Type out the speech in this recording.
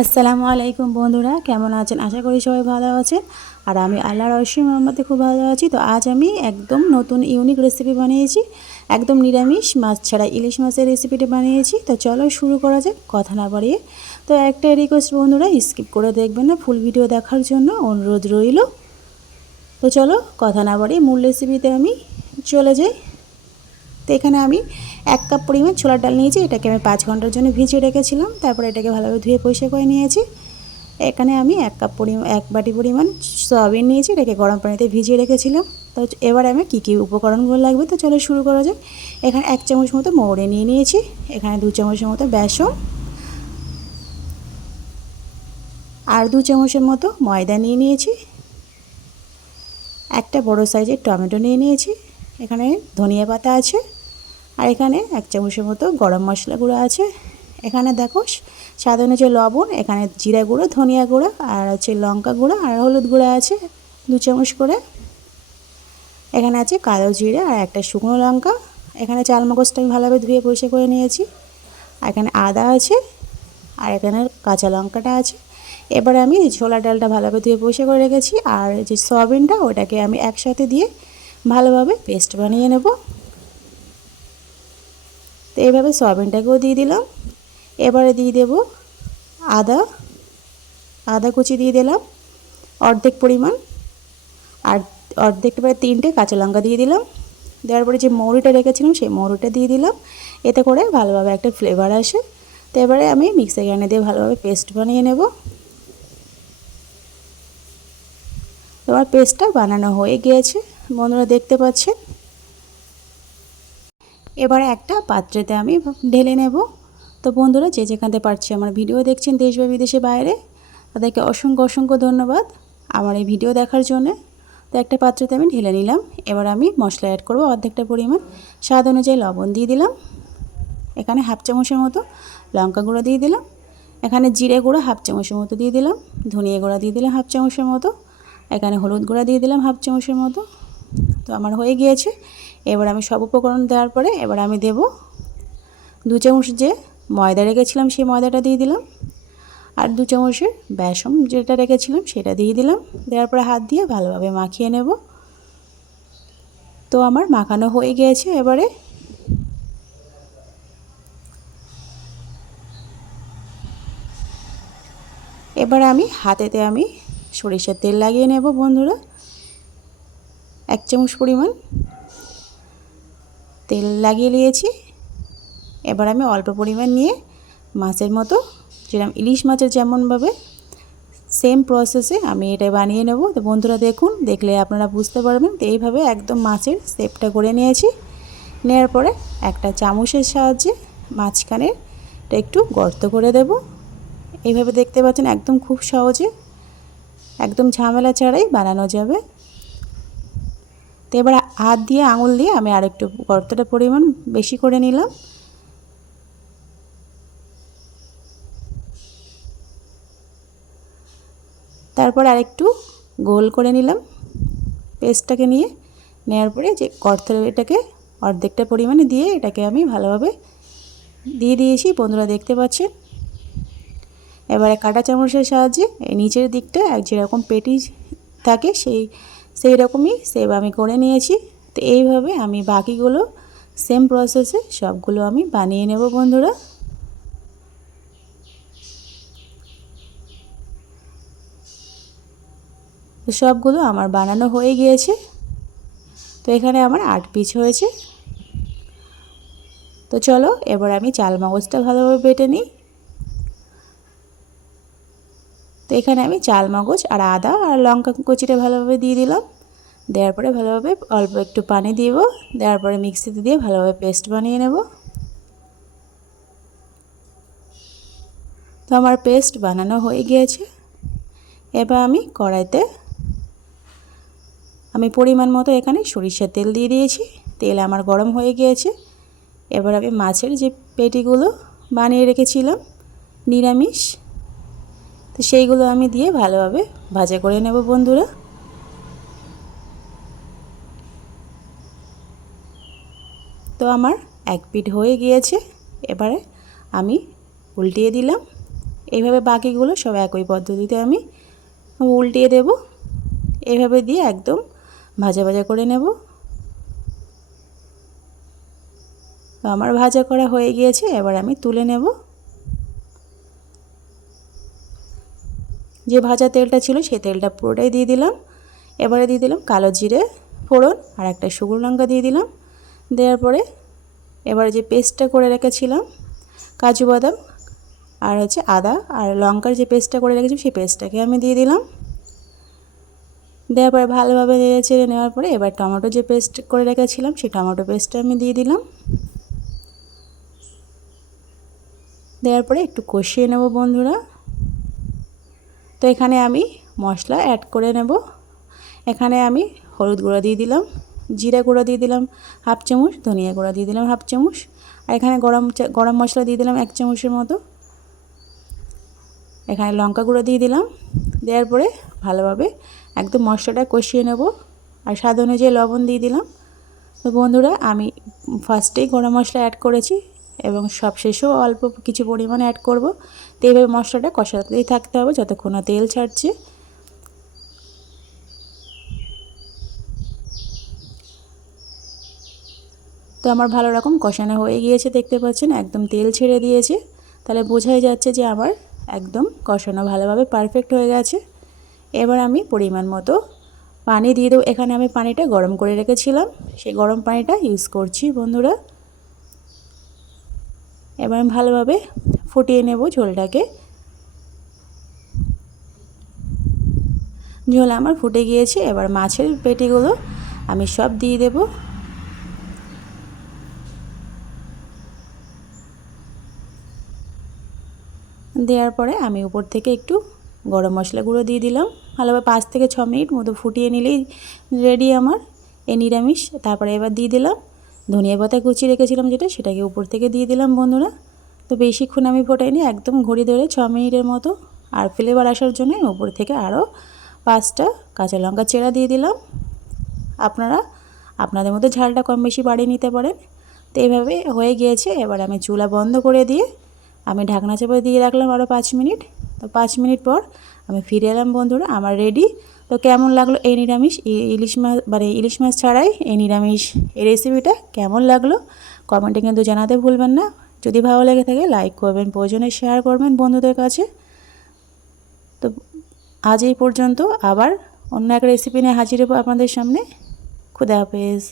আসসালামু আলাইকুম বন্ধুরা, কেমন আছেন? আশা করি সবাই ভালো আছেন। আর আমি আল্লাহর রহস্যম মোহাম্মদে খুব ভালো আছি। তো আজ আমি একদম নতুন ইউনিক রেসিপি বানিয়েছি। একদম নিরামিষ, মাছ ছাড়া ইলিশ মাছের রেসিপিটি বানিয়েছি। তো চলো শুরু করা যাক, কথা না বাড়িয়ে। তো একটা রিকোয়েস্ট বন্ধুরা স্কিপ করে দেখবেন না ফুল ভিডিও দেখার জন্য অনুরোধ রইল। তো চলো, কথা না বাড়িয়ে মূল রেসিপিতে আমি চলে যাই। তো এখানে আমি এক কাপ পরিমাণ ছোলার ডাল নিয়েছি, এটাকে আমি পাঁচ ঘণ্টার জন্য ভিজিয়ে রেখেছিলাম। তারপরে এটাকে ভালোভাবে ধুয়ে পরিষ্কার করে নিয়েছি। এখানে আমি এক কাপ পরিমাণ এক বাটি পরিমাণ সয়াবিন নিয়েছি, এটাকে গরম পানিতে ভিজিয়ে রেখেছিলাম। তো এবার আমি কী কী উপকরণগুলো লাগবে তো চলো শুরু করা যাক। এখানে এক চামচ মতো মৌরে নিয়ে নিয়েছি, এখানে দু চামচের মতো বেসন আর দু চামচের মতো ময়দা নিয়ে নিয়েছি। একটা বড় সাইজের টমেটো নিয়ে নিয়েছি, এখানে ধনিয়া পাতা আছে। আর এখানে এক চামচের মতো গরম মশলা গুঁড়ো আছে। এখানে দেখো সাধারণ অনুযায়ী লবণ, এখানে জিরা গুঁড়ো, ধনিয়া গুঁড়ো, আর হচ্ছে লঙ্কা গুঁড়ো আর হলুদ গুঁড়ো আছে দু চামচ করে। এখানে আছে কালো জিরা আর একটা শুকনো লঙ্কা। এখানে চাল মগজটা আমি ভালোভাবে ধুয়ে পরিষ্কার করে নিয়েছি। আর এখানে আদা আছে আর এখানে কাঁচা লঙ্কাটা আছে। এবার আমি ছোলা ডালটা ভালোভাবে ধুয়ে পরিষ্কার করে রেখেছি। আর যে সয়াবিনটা, ওটাকে আমি একসাথে দিয়ে ভালোভাবে পেস্ট বানিয়ে নেব। তো এইভাবে সয়াবিনটাকেও দিয়ে দিলাম। এবারে দিয়ে দেব আদা আদা কুচি দিয়ে দিলাম, অর্ধেক পরিমাণ। আর অর্ধেক প্রায় তিনটে কাঁচা লঙ্কা দিয়ে দিলাম। দেওয়ার পরে যে মৌরিটা রেখেছিলাম, সেই মৌরিটা দিয়ে দিলাম। এতে করে ভালোভাবে একটা ফ্লেভার আসে। তো এবারে আমি মিক্সার গ্রাইন্ডার দিয়ে ভালোভাবে পেস্ট বানিয়ে নেব। তোমার পেস্টটা বানানো হয়ে গিয়েছে। বন্ধুরা দেখতে পাচ্ছেন? এবারে একটা পাত্রেতে আমি ঢেলে নেব। তো বন্ধুরা, যে যেখানে পারছে আমার ভিডিও দেখছেন দেশ বা বিদেশে বাইরে, তাদেরকে অসংখ্য অসংখ্য ধন্যবাদ আমার এই ভিডিও দেখার জন্য। তো একটা পাত্রতে আমি ঢেলে নিলাম। এবার আমি মশলা অ্যাড করব অর্ধেকটা পরিমাণ। স্বাদ অনুযায়ী লবণ দিয়ে দিলাম। এখানে হাফ চামচের মতো লঙ্কা গুঁড়ো দিয়ে দিলাম। এখানে জিরে গুঁড়ো হাফ চামচের মতো দিয়ে দিলাম। ধনিয়া গুঁড়া দিয়ে দিলাম হাফ চামচের মতো। এখানে হলুদ গুঁড়া দিয়ে দিলাম হাফ চামচের মতো। তো আমার হয়ে গিয়েছে। এবার আমি সব উপকরণ দেওয়ার পরে এবার আমি দেব দু চামচ যে ময়দা রেখেছিলাম, সেই ময়দাটা দিয়ে দিলাম। আর দু চামচের বেসন যেটা রেখেছিলাম, সেটা দিয়ে দিলাম। দেওয়ার পরে হাত দিয়ে ভালোভাবে মাখিয়ে নেব। তো আমার মাখানো হয়ে গিয়েছে এবারে। এবার আমি হাতেতে আমি সরিষার তেল লাগিয়ে নেব বন্ধুরা। এক চামচ পরিমাণ। তেল লাগিয়ে নিয়েছি। এবার আমি অল্প পরিমাণ নিয়ে মাছের মতো, যেরকম ইলিশ মাছের যেমনভাবে সেম প্রসেসে আমি এটা বানিয়ে নেব। তো বন্ধুরা দেখুন, দেখলে আপনারা বুঝতে পারবেন। তো এইভাবে একদম মাছের শেপটা করে নিয়েছি। নেওয়ার পরে একটা চামচের সাহায্যে মাঝখানে একটু গর্ত করে দেব। এইভাবে দেখতে পাচ্ছেন, একদম খুব সহজে, একদম ঝামেলা ছাড়াই বানানো যাবে। তো এবার হাত দিয়ে আঙুল দিয়ে আমি আরেকটু গর্তটা পরিমাণ বেশি করে নিলাম। তারপর আরেকটু গোল করে নিলাম পেস্টটাকে নিয়ে। নেওয়ার পরে যে গর্ত এটাকে অর্ধেকটা পরিমাণে দিয়ে এটাকে আমি ভালোভাবে দিয়ে দিয়েছি, বন্ধুরা দেখতে পাচ্ছেন। এবারে কাটা চামচের সাহায্যে এই নিচের দিকটা এক যেরকম পেটি থাকে সেই সেই রকমই সেভ আমি করে নিয়েছি। তো এইভাবে আমি বাকিগুলো সেম প্রসেসে সবগুলো আমি বানিয়ে নেব বন্ধুরা। তো সবগুলো আমার বানানো হয়ে গিয়েছে। তো এখানে আমার আট পিস হয়েছে। তো চলো এবার আমি চাল মগজটা ভালোভাবে বেটে নিই। তো এখানে আমি চাল, মগজ আর আদা আর লঙ্কা কুচিটা ভালোভাবে দিয়ে দিলাম। দেওয়ার পরে ভালোভাবে অল্প একটু পানি দিব। দেওয়ার পরে মিক্সিতে দিয়ে ভালোভাবে পেস্ট বানিয়ে নেব। তো আমার পেস্ট বানানো হয়ে গিয়েছে। এবার আমি কড়াইতে, আমি পরিমাণ মতো এখানে সরিষার তেল দিয়ে দিয়েছি। তেল আমার গরম হয়ে গিয়েছে। এবার আমি মাছের যে পেটিগুলো বানিয়ে রেখেছিলাম, নিরামিষ। তো সেইগুলো আমি দিয়ে ভালোভাবে ভাজা করে নেব বন্ধুরা। তো আমার এক পিঠ হয়ে গিয়েছে, এবারে আমি উল্টিয়ে দিলাম। এইভাবে বাকিগুলো সব একই পদ্ধতিতে আমি উল্টিয়ে দেব। এইভাবে দিয়ে একদম ভাজা ভাজা করে নেব। আমার ভাজা করা হয়ে গিয়েছে, এবার আমি তুলে নেব। যে ভাজা তেলটা ছিল সেই তেলটা পুরোটাই দিয়ে দিলাম। এবারে দিয়ে দিলাম কালো জিরে ফোড়ন আর একটা শুকনো লঙ্কা দিয়ে দিলাম। দেওয়ার পরে এবারে যে পেস্টটা করে রেখেছিলাম, কাজু বাদাম আর হচ্ছে আদা আর লঙ্কার যে পেস্টটা করে রেখেছি সেই পেস্টটাকে আমি দিয়ে দিলাম। দেওয়ার পরে ভালোভাবে নেড়ে চেড়ে নেওয়ার পরে এবার টমেটো যে পেস্ট করে রেখেছিলাম সেই টমেটো পেস্টটা আমি দিয়ে দিলাম। দেওয়ার পরে একটু কষিয়ে নেব বন্ধুরা। তো এখানে আমি মশলা অ্যাড করে নেব। এখানে আমি হলুদ গুঁড়ো দিয়ে দিলাম, জিরা গুঁড়ো দিয়ে দিলাম, হাফ চামচ, ধনিয়া গুঁড়ো দিয়ে দিলাম, হাফ চামচ। আর এখানে গরম গরম মশলা দিয়ে দিলাম এক চামচের মতো। এখানে লঙ্কা গুঁড়ো দিয়ে দিলাম। দেওয়ার পরে ভালোভাবে একদম মশলাটা কষিয়ে নেব। আর স্বাদ অনুযায়ী লবণ দিয়ে দিলাম। তো বন্ধুরা, আমি ফার্স্টেই গরম মশলা অ্যাড করেছি। এবং সবশেষেও অল্প কিছু পরিমাণে অ্যাড করব। তো এইভাবে মশলাটা কষাতেই থাকতে হবে যতক্ষণ না তেল ছাড়ছে। তো আমার ভালো রকম কষানো হয়ে গিয়েছে, দেখতে পাচ্ছেন? একদম তেল ছেড়ে দিয়েছে। তাহলে বোঝাই যাচ্ছে যে আমার একদম কষানো ভালোভাবে পারফেক্ট হয়ে গেছে। এবার আমি পরিমাণ মতো পানি দিয়ে দেবো। এখানে আমি পানিটা গরম করে রেখেছিলাম। সেই গরম পানিটা ইউজ করছি বন্ধুরা। এবার আমি ভালোভাবে ফুটিয়ে নেব ঝোলটাকে। ঝোল আমার ফুটে গিয়েছে, এবার মাছের পেটিগুলো আমি সব দিয়ে দেব। দেওয়ার পরে আমি উপর থেকে একটু গরম মশলা গুঁড়ো দিয়ে দিলাম। ভালোভাবে পাঁচ থেকে ছ মিনিট মতো ফুটিয়ে নিলেই রেডি আমার, এ নিরামিষ। তারপরে এবার দিয়ে দিলাম ধনিয়া পাতা কুচি রেখেছিলাম যেটা, সেটাকে উপর থেকে দিয়ে দিলাম বন্ধুরা। তো বেশিক্ষণ আমি ফোটাইনি, একদম ঘড়ি ধরে ছ মিনিটের মতো। আর ফ্লেভার আসার জন্য উপর থেকে আরও পাঁচটা কাঁচা লঙ্কা চেরা দিয়ে দিলাম। আপনারা আপনাদের মধ্যে ঝালটা কম বেশি বাড়িয়ে নিতে পারেন। তো এইভাবে হয়ে গিয়েছে, এবার আমি চুলা বন্ধ করে দিয়ে আমি ঢাকনা চাপা দিয়ে রাখলাম আরও পাঁচ মিনিট। তো পাঁচ মিনিট পর আমি ফিরে এলাম বন্ধুরা, আমার রেডি তো কেমন লাগল এই নিরামিষ? ইলিশ মাছ মানে ইলিশ মাছ ছাড়াই এই নিরামিষ এই রেসিপিটা কেমন লাগল? কমেন্টে কিন্তু জানাতে ভুলবেন না। যদি ভালো লেগে থাকে লাইক করবেন, প্রয়োজনে শেয়ার করবেন বন্ধুদের কাছে। তো আজ এই পর্যন্ত আবার অন্য এক রেসিপি নিয়ে হাজির হব আপনাদের সামনে। খুদা হাফেজ।